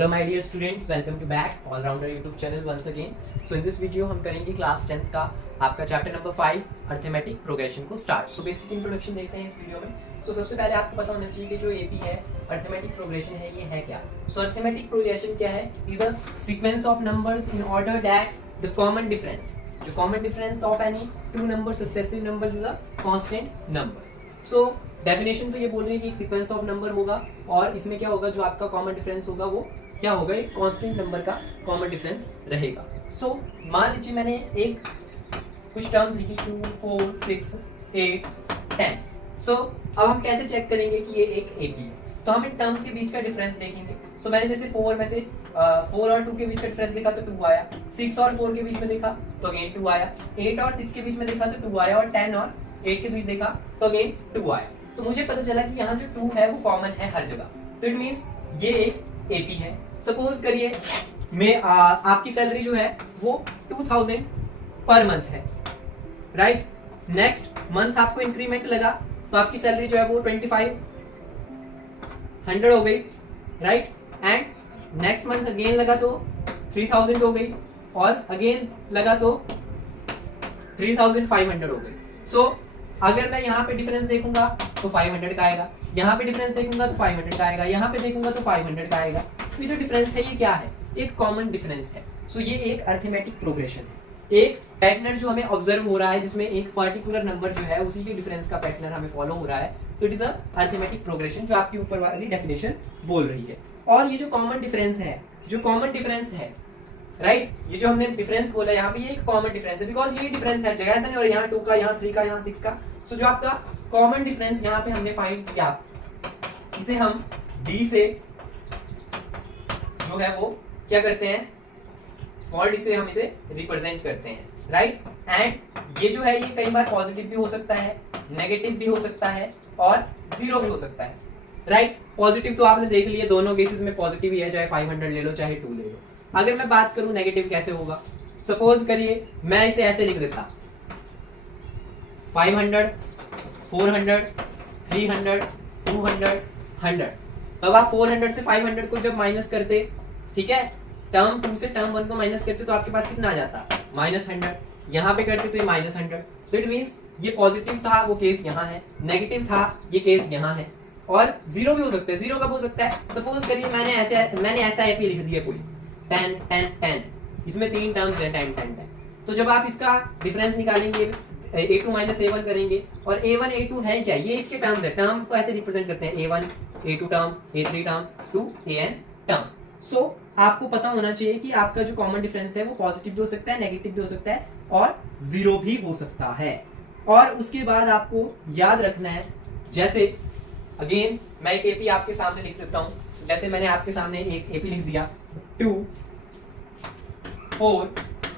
Hello my dear students, welcome to back all rounder YouTube channel once again. So in this video हम करेंगे class 10th का आपका chapter number 5 arithmetic progression को start. So basic introduction देखते हैं इस video में। सो सबसे पहले आपको पता होना चाहिए कि जो एपी है, अर्थमेटिक प्रोग्रेशन है, ये है क्या। सो अर्थमेटिक प्रोग्रेशन क्या है? Is a sequence of numbers in order that the common difference, जो common difference of any two number successive numbers is a constant number. So definition तो ये बोल रही है कि एक सीक्वेंस ऑफ नंबर होगा और इसमें क्या होगा, जो आपका कॉमन डिफरेंस होगा वो क्या होगा, एक कांस्टेंट नंबर का कॉमन डिफरेंस रहेगा। सो मान लीजिए मैंने एक कुछ टर्म्स लिखी 2, 4, 6, 8, 10। सो अब हम कैसे चेक करेंगे कि ये एक एपी है? तो हम इन टर्म्स के बीच का डिफरेंस देखेंगे। सो मैंने जैसे 4 में से 4 और 2 के बीच का डिफरेंस देखा तो 2 आया, 6 और 4 के बीच में देखा तो अगेन 2 आया, 8 और 6 के बीच में देखा तो 2 आया, और 10 और 8 के बीच देखा तो अगेन 2 आया। तो मुझे पता चला कि यहाँ जो 2 है वो कॉमन है हर जगह। तो इट मींस ये एक एपी है। सपोज करिए मैं आपकी सैलरी जो है वो 2000 पर मंथ है, राइट। नेक्स्ट मंथ आपको इंक्रीमेंट लगा तो आपकी सैलरी जो है वो 2500 हो गई, right. And next month again लगा तो 3000 हो गई, और अगेन लगा तो 3500 हो गई। सो अगर मैं यहाँ पे डिफरेंस देखूंगा तो 500 का आएगा, यहाँ पे डिफरेंस देखूंगा तो 500 का आएगा, यहाँ पे देखूंगा तो 500 का आएगा। तो ये जो डिफरेंस है ये क्या है? एक कॉमन डिफरेंस है। सो ये एक अर्थमेटिक प्रोग्रेशन है, एक पैटर्न जो हमें ऑब्जर्व हो रहा है, जिसमें एक पर्टिकुलर नंबर जो है उसी के डिफरेंस का पैटर्न हमें फॉलो हो रहा है। तो it is a arithmetic progression, जो आपकी ऊपर वाली डेफिनेशन बोल रही है। और ये जो कॉमन डिफरेंस है, राइट, ये जो हमने डिफरेंस बोला यहाँ पे, ये एक कॉमन डिफरेंस है, बिकॉज ये डिफरेंस हर जगह ऐसा नहीं, और यहाँ 2 का, यहाँ 3 का, यहाँ 6 का। सो जो आपका कॉमन डिफरेंस यहाँ पे हमने फाइंड किया, इसे हम डी से जो है वो क्या करते हैं, स्मॉल डी से हम इसे रिप्रेजेंट करते हैं, राइट। एंड ये जो है ये कई बार पॉजिटिव भी हो सकता है, नेगेटिव भी हो सकता है, और जीरो भी हो सकता है, राइट। पॉजिटिव तो आपने देख लिया, दोनों केसेस में पॉजिटिव ही है, चाहे 500 ले लो चाहे 2 ले लो। अगर मैं बात करूं नेगेटिव कैसे होगा, सपोज करिए मैं इसे ऐसे लिख देता 500, 400, 300, 200, 100। अब आप 400 से 500 को जब माइनस करते, ठीक है, टर्म 2 से टर्म 1 को माइनस करते तो आपके पास कितना आ जाता, -100। यहाँ पे करते तो ये -100। तो इट मींस ये पॉजिटिव था वो केस यहाँ है, नेगेटिव था ये केस यहाँ है, और जीरो भी हो सकता है। जीरो कब हो सकता है? सपोज करिए मैंने ऐसा एपी लिख दिया कोई 10, 10, 10, इसमें 3 टर्म्स है 10, 10, 10। तो जब आप इसका डिफरेंस निकालेंगे, a2 माइनस a1 करेंगे, और a1 a2 है क्या, ये इसके टर्म्स है, टर्म को ऐसे रिप्रेजेंट करते हैं, a1 a2 term, a3 term, 2 an term. So आपको पता होना चाहिए कि आपका जो कॉमन डिफरेंस है वो पॉजिटिव भी हो सकता है, नेगेटिव भी हो सकता है, और जीरो भी हो सकता है। और उसके बाद आपको याद रखना है, जैसे अगेन मैं एक एपी आपके सामने लिख देता हूं। जैसे मैंने आपके सामने एक एपी लिख दिया 2, 4,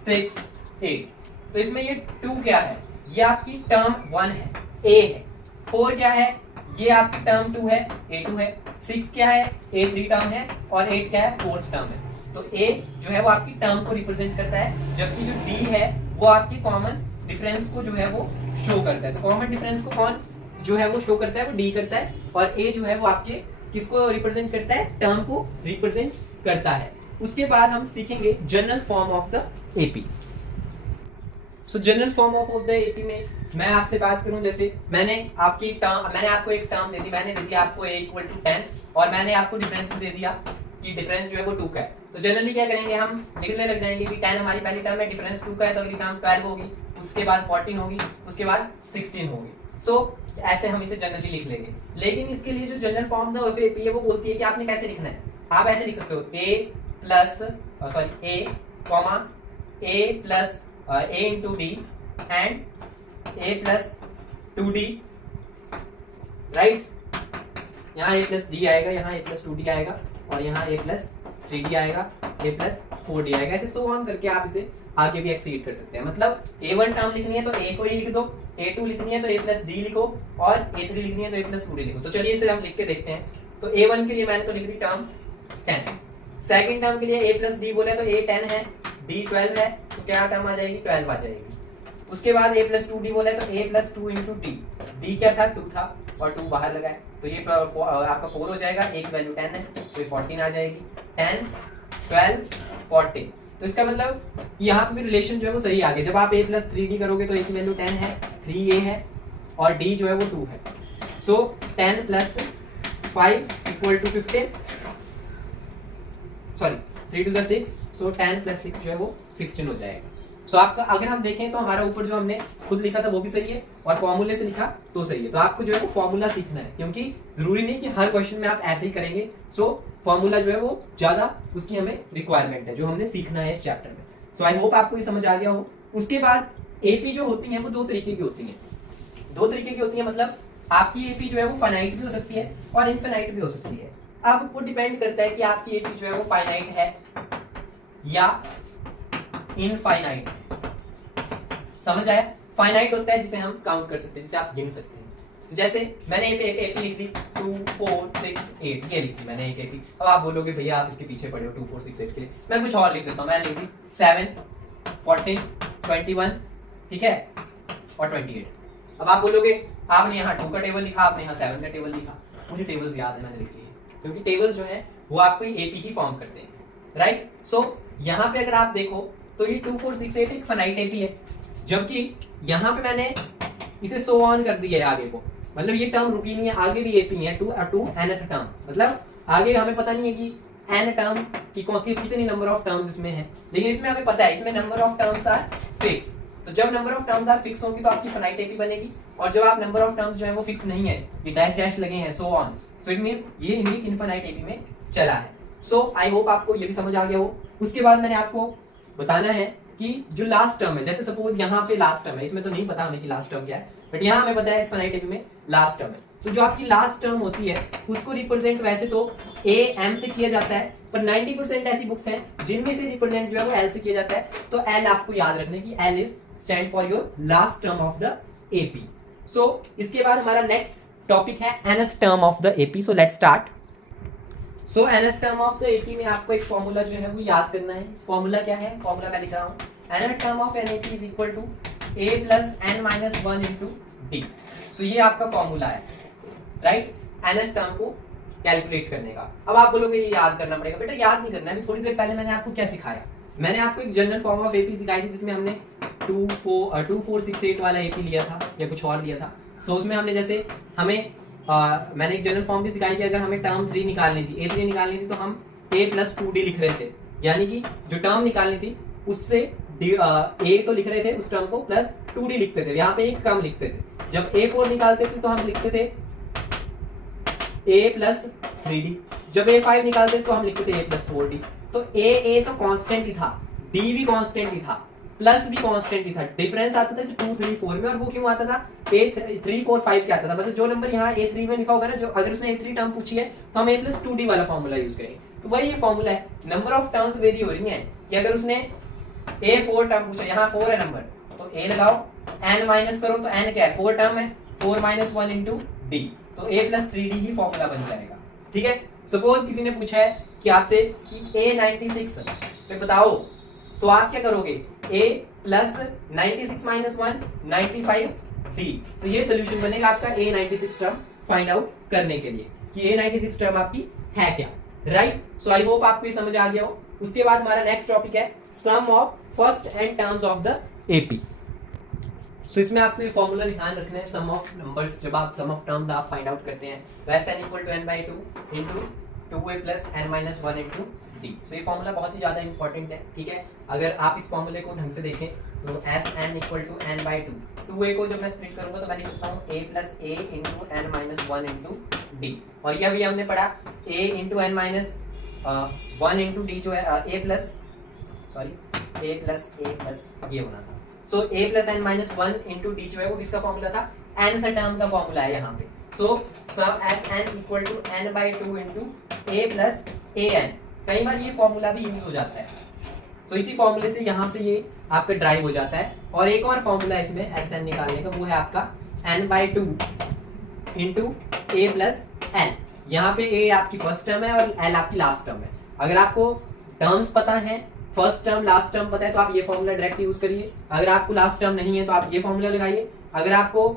6, 8। तो इसमें ये 2 क्या है, ये आपकी टर्म 1 है, a है। 4 क्या है, ये आपकी टर्म 2 है, a2 है। 6 क्या है, a3 टर्म है, और 8 क्या है, 4th टर्म है। तो a जो है वो आपकी टर्म को रिप्रेजेंट करता है, जबकि जो d है वो आपकी कॉमन डिफरेंस को जो है वो शो करता है। तो कॉमन डिफरेंस को कौन जो है वो शो करता है, वो d करता है, और a जो है वो आपके किसको रिप्रेजेंट करता है, टर्म को रिप्रेजेंट करता है। उसके बाद हम सीखेंगे general form of the AP. So general form of the AP में मैं आपसे बात करूं, जैसे मैंने आपको एक टर्म दे दी, मैंने दे दिया आपको a = 10, और मैंने आपको डिफरेंस भी दे दिया कि डिफरेंस जो है वो 2 का है। तो जनरली क्या करेंगे, हम लिखने लग जाएंगे कि 10 हमारी पहली टर्म है, डिफरेंस 2 का है, तो अगली टर्म 12 होगी, उसके बाद 14 होगी, उसके बाद 16 होगी। सो ऐसे हम इसे जनरली लिख लेंगे। लेकिन इसके लिए जो जनरल फॉर्म ऑफ एपी है वो बोलती है कि आपने कैसे लिखना है। आप ऐसे लिख सकते हो a into d and a plus 2d, right. यहाँ a plus d आएगा, यहाँ a plus 2d आएगा, और यहाँ a plus 3d आएगा, a plus 4d आएगा। ऐसे सो ऑन करके आप इसे आगे भी एक्सीड कर सकते हैं। मतलब a1 टर्म लिखनी है तो a को ही लिख दो, a2 लिखनी है तो a plus d लिखो, और a3 लिखनी है तो a plus 2d लिखो। तो चलिए इसे हम लिख के देखते हैं। तो a1 के लिए मैंने तो लिख दी टर्म 10, सेकेंड टर्म के लिए a plus d बोले तो a 10 है, d 12 है, तो क्या टर्म आ जाएगी, 12 आ जाएगी। उसके बाद a plus 2d बोले तो a plus 2 into d, d क्या था, 2 था, और 2 बाहर लगा है, तो ये आपका 4 हो जाएगा, एक वैल्यू 10 है, तो ये 14 आ जाएगी। 10, 12, 14। तो इसका मतलब कि यहाँ पे भी रिलेशन जो है वो सही आ गया। जब आप a प्लस 3d करोगे तो a की वैल्यू 10 है, 3a है और d जो है वो 2 है। So 10 plus 5 equal to 15, sorry 3 2 6, so 10 plus 6 जो है वो 16 हो जाएगा। सो आपका अगर हम देखें तो हमारा ऊपर जो हमने खुद लिखा था वो भी सही है और फॉर्मूले से लिखा तो सही है। तो आपको जो है वो फॉर्मूला सीखना है, क्योंकि जरूरी नहीं कि हर क्वेश्चन में आप ऐसे ही करेंगे। सो फॉर्मूला जो है वो ज्यादा उसकी हमें रिक्वायरमेंट है, जो हमने सीखना है इस चैप्टर में। तो आई होप आपको ये समझ आ गया हो। उसके बाद एपी जो होती है वो दो तरीके की होती है। दो तरीके की होती है, मतलब आपकी एपी जो है वो फाइनाइट भी हो सकती है और इनफाइनाइट भी हो सकती है। अब वो डिपेंड करता है कि आपकी एपी जो है वो फाइनाइट है या इनफाइनाइट। समझ आया? फाइनाइट होता है जिसे हम काउंट कर सकते हैं, जिसे आप गिन सकते हैं। तो जैसे मैंने एपी लिख दी 2 4 6 8, ये लिख दी मैंने एक एपी। अब आप बोलोगे भैया आप इसके पीछे पड़े हो 2 4 6 8 के लिए, मैं कुछ और लिख देता हूँ। मैं लिख दी 7 14 21, ठीक है, और 28। अब आप बोलोगे आपने यहाँ 2 का टेबल लिखा, आपने यहाँ 7 का टेबल लिखा। मुझे टेबल्स याद है, मैंने लिख लिए, क्योंकि टेबल्स जो है वो आपको एपी ही फॉर्म करते हैं, राइट। सो यहाँ पे अगर आप देखो तो ये 2 4 6 8 एक फाइनाइट एपी है, जबकि यहाँ पे मैंने इसे सो ऑन कर दिया है आगे को, मतलब ये टर्म रुकी नहीं है, आगे भी एपी है टू nth टर्म। मतलब आगे हमें पता नहीं है कि n टर्म की कितनी नंबर ऑफ टर्म्स इसमें है, लेकिन इसमें हमें पता है इसमें number of terms are fix. तो जब number of terms are fix होंगी तो आपकी फाइनाइट एपी बनेगी, और जब आप नंबर ऑफ टर्म्स जो है वो फिक्स नहीं है, ये डैश डैश लगे हैं, so on, so it means ये इनफाइनाइट एपी में चला है। सो आई होप आपको ये भी समझ आ गया हो। उसके बाद मैंने आपको बताना है कि जो लास्ट टर्म है, जैसे सपोज यहाँ पे लास्ट टर्म है, इसमें तो नहीं पता हमें कि लास्ट टर्म क्या है, बट यहाँ हमें पता है इस फाइनाइट एपी में लास्ट टर्म है। तो जो आपकी लास्ट टर्म होती है उसको रिप्रेजेंट वैसे तो ए एम से किया जाता है, पर 90% ऐसी बुक्स हैं जिनमें से रिप्रेजेंट जो है वो एल से किया जाता है। तो एल आपको याद रखने की, L is stand for your last term of the AP. So इसके बाद हमारा नेक्स्ट टॉपिक है nth term of the AP. So let's start. So nth term of the AP में आपको एक फॉर्मूला जो है वो याद करना है। फॉर्मूला क्या है? फॉर्मूला मैं लिख रहा हूँ, nth term of an AP is equal to a plus n minus 1 into D. So ये आपका फॉर्मूला है, राइट, nth टर्म को कैलकुलेट करने का। अब आप बोलोगे ये याद करना पड़ेगा, बेटा याद नहीं करना है। थोड़ी देर पहले मैंने आपको क्या सिखाया? मैंने आपको एक जनरल फॉर्म ऑफ एपी सिखाई थी, जिसमें हमने 2 4 6 8 वाला एपी लिया था या कुछ और लिया था। सो उसमें हमने जैसे हमें मैंने एक जनरल फॉर्म भी सिखाई कि अगर हमें टर्म 3 निकालनी थी, a3 निकालनी थी, तो हम a प्लस 2d लिख रहे थे, यानी कि जो टर्म निकालनी थी उससे a तो लिख रहे थे उस टर्म को, प्लस 2d लिखते थे, यहाँ पे एक कम लिखते थे। जब a4 निकालते थे तो हम लिखते थे a प्लस 3d, जब a5 निकालते थे तो हम लिखते थे a प्लस 4d। तो a तो कांस्टेंट ही था, d भी कांस्टेंट ही था, प्लस भी कांस्टेंट ही था। डिफरेंस आता था 2 3 4 में, और वो क्यों आता था? a 3 4 5 क्या आता था? मतलब जो नंबर यहाँ a3 में लिखा होगा ना, जो अगर उसने a3 टर्म पूछी है तो हम a प्लस 2d वाला फॉर्मूला यूज करेंगे। तो वही ये फॉर्मूला है। नंबर ऑफ टर्म्स वेरी हो रही है कि अगर उसने a4 टर्म पूछा, यहाँ 4 है नंबर, तो a लगाओ, n माइनस करो तो n क्या है? 4 टर्म है, 4 माइनस 1 इंटू d, तो a plus 3d he formula बन जाएगा, ठीक है। सपोज किसी ने पूछा है कि आपसे कि a96 पे बताओ, तो आप क्या करोगे? a प्लस 96 माइनस 1 95d, तो ये सोल्यूशन बनेगा आपका a96 टर्म फाइंड आउट करने के लिए कि a96 टर्म आपकी है क्या, राइट। सो आई होप आपको ये समझ आ गया हो। उसके बाद हमारा नेक्स्ट टॉपिक है sum of first and terms of the AP. So इसमें आपको ये फॉर्मूला ध्यान रखना है, सम ऑफ नंबर्स, जब आप सम ऑफ टर्म्स आप फाइंड आउट करते हैं, less than equal to n/2 into 2a plus n minus 1 into D. So ये फॉर्मूला बहुत ही ज्यादा इंपॉर्टेंट है, ठीक है। अगर आप इस फॉर्मूले को ढंग से देखें तो Sn equal to n/2, 2a को जब मैं स्प्लिट करूंगा तो मैं लिख सकता हूँ a plus a into n minus 1 into D, और यह भी हमने पढ़ा a into n minus 1 into D जो है a प्लस a प्लस ये होना था। सो a plus n minus 1 into D जो है वो किसका फॉर्मूला था? nth टर्म का फॉर्मूला है यहाँ पे। So sum Sn equal to n/2 into a plus an। कई बार ये फॉर्मूला भी यूज हो जाता है, तो इसी फॉर्मूले से यहाँ से ये आपका ड्राइव हो जाता है। और एक और फॉर्मूला इसमें Sn निकालने का, वो है आपका n/2 into a plus n। यहाँ पे a आपकी फर्स्ट टर्म है और l आपकी लास्ट टर्म है। अगर आपको टर्म्स पता है, फर्स्ट टर्म लास्ट टर्म पता है, तो आप ये फॉर्मूला डायरेक्ट यूज करिए। अगर आपको लास्ट टर्म नहीं है तो आप ये फॉर्मूला लगाइए। अगर आपको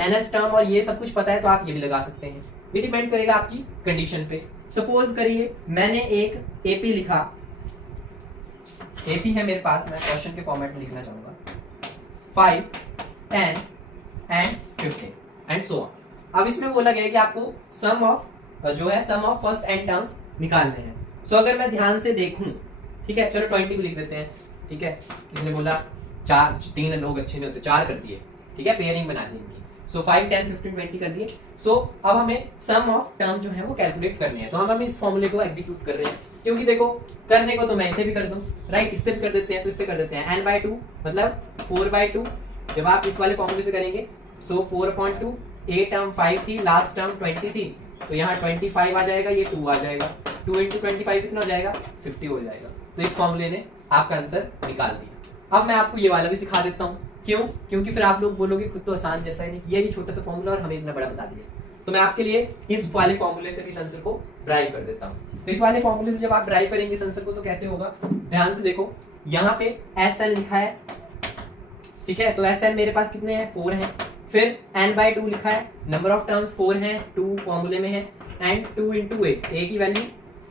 nth टर्म और ये सब कुछ पता है तो आप ये भी लगा सकते हैं। ये डिपेंड करेगा आपकी कंडीशन पे। सपोज करिए मैंने एक एपी लिखा, एपी है मेरे पास, मैं क्वेश्चन के फॉर्मेट में लिखना चाहूंगा 5, 10 एंड 15 एंड सो ऑन। अब इसमें बोला गया है कि आपको सम ऑफ जो है sum of first and terms निकालने हैं। सो अगर मैं ध्यान से देखूं, ठीक है, चलो 20 भी लिख देते हैं, ठीक है, किसने बोला 4, 3 लोग अच्छे नहीं होते, 4 कर दिए, ठीक है, पेयरिंग बना दी इनकी। सो 5, 10, 15, 20 कर दिए। सो अब हमें सम ऑफ टर्म जो है वो कैलकुलेट करनी है, तो हम इस फॉर्मूले को एग्जीक्यूट कर रहे हैं, क्योंकि देखो करने को तो मैं इसे भी कर दूं, राइट, इससे भी कर देते हैं, तो इससे कर देते हैं n/2 मतलब 4/2। जब आप इस वाले फॉर्मूले से करेंगे सो 4/2, ए टर्म 5 थी, लास्ट टर्म 20 थी, तो यहाँ 25 आ जाएगा, ये 2 आ जाएगा, 2 × 25 कितना हो जाएगा, 50 हो जाएगा। तो इस फॉर्मूले ने आपका आंसर निकाल दिया। अब मैं आपको ये वाला भी सिखा देता हूँ, क्यों, क्योंकि फिर आप लोग बोलोगे खुद तो आसान जैसा ही नहीं किया, ये छोटा सा फॉर्मूला और हमें इतना बड़ा बता दिया। तो मैं आपके लिए इस वाले फॉर्मूले से इस आंसर को ड्राइव कर देता हूँ। तो इस वाले फॉर्मूले से जब आप ड्राइव करेंगे इस आंसर को तो कैसे होगा, ध्यान से देखो, यहाँ पे SN लिखा है, ठीक है, तो SN मेरे पास कितने हैं, 4 हैं, फिर n/2 लिखा है, नंबर ऑफ टर्म्स 4 हैं, 2 फॉर्मूले में है, एंड 2 × a की वैल्यू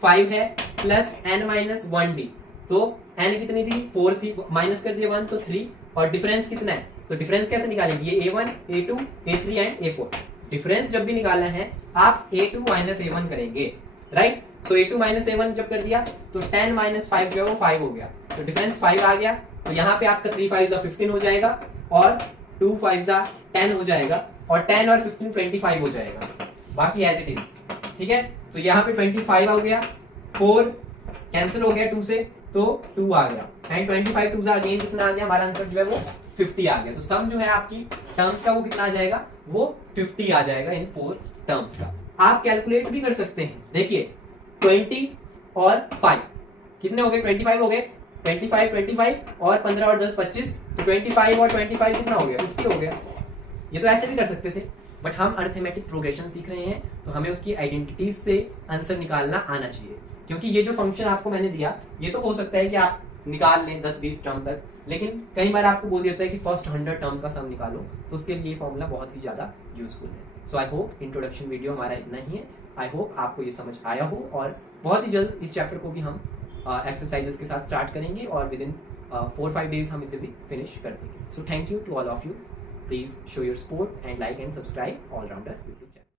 5 है, प्लस n-1d, तो n कितनी थी, 4 थी, माइनस कर दिया 1 तो 3, और डिफरेंस कितना है, तो डिफरेंस कैसे निकालेंगे, ये a1, a2, a3 and a4। Difference जब भी निकालना है आप a2 माइनस a1 करेंगे, राइट। तो a2 माइनस a1 जब कर दिया तो 10 माइनस 5 जो है वो 5 हो गया, तो डिफरेंस 5 आ गया, तो यहाँ पे आपका 3 5 15 हो जाएगा, और 2 5 10 हो जाएगा, और 10 और 15 25 हो जाएगा, बाकी एज इट इज, ठीक है। तो यहाँ पे 25 हो गया, 4 कैंसिल हो गया 2 से, तो 2 आ गया, एंड 25 2 अगेन कितना आ गया, हमारा आंसर जो है वो 50 आ गया। तो सम जो है आपकी टर्म्स का वो कितना आ जाएगा, वो 50 आ जाएगा इन 4 टर्म्स का। आप कैलकुलेट भी कर सकते हैं, देखिए 20 और 5 कितने हो गए, 25 हो गए, 25 और 15 और 10 25, तो 25 और 25 कितना हो गया, 50 हो गया। ये तो ऐसे भी कर सकते थे, बट हम अरिथमेटिक प्रोग्रेशन सीख रहे हैं, तो हमें उसकी आइडेंटिटीज से आंसर निकालना आना चाहिए, क्योंकि ये जो फंक्शन आपको मैंने दिया ये तो हो सकता है कि आप निकाल लें 10-20 टर्म तक, लेकिन कई बार आपको बोल देता है कि फर्स्ट 100 टर्म का सम निकालो, तो उसके लिए ये फॉर्मूला बहुत ही ज्यादा यूजफुल है। सो आई होप इंट्रोडक्शन वीडियो हमारा इतना ही है, आई होप आपको ये समझ आया हो, और बहुत ही जल्द इस चैप्टर को भी हम एक्सरसाइजेस के साथ स्टार्ट करेंगे, और विद इन 4-5 डेज हम इसे भी फिनिश कर देंगे। So thank you to all of you, please show your support and like and subscribe all rounder.